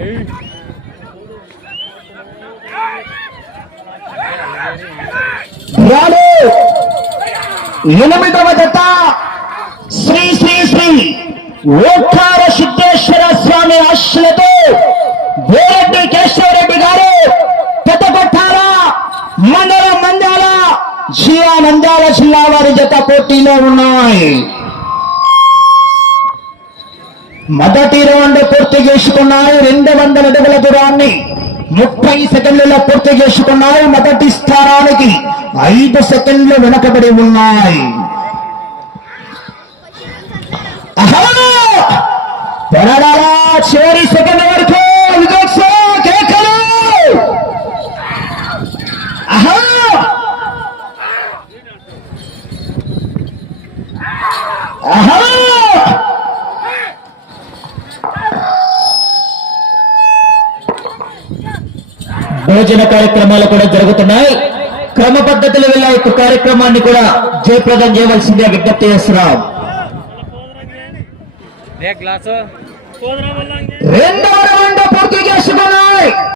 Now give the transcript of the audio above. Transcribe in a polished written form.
8వ జత శ్రీ శ్రీ శ్రీ ఓంకార సిద్ధేశ్వర స్వామి ఆశలతో బోరెడ్డి కేశవరెడ్డి గారు పెద్దపట్టాల మండలం నంద్యాల నంద్యాల జిల్లా వారి జత పోటీలో ఉన్నాయి. మొదటి రౌండ్ పూర్తి చేసుకున్నాయి. 200 అడుగుల దూరాన్ని 30 సెకండ్లలో పూర్తి చేసుకున్నాయి. మొదటి స్థానానికి 5 సెకండ్లు వెనకబడి ఉన్నాయి. చివరి సెకండ్ వరకు కేకలు. భోజన కార్యక్రమాలు కూడా జరుగుతున్నాయి. క్రమ పద్ధతిలో వెళ్ళే ఈ కార్యక్రమాన్ని కూడా జయప్రదం చేయవలసిందిగా విజ్ఞప్తి చేస్తున్నాం. 2వ రౌండ్ పూర్తి చేసుకున్నాయి.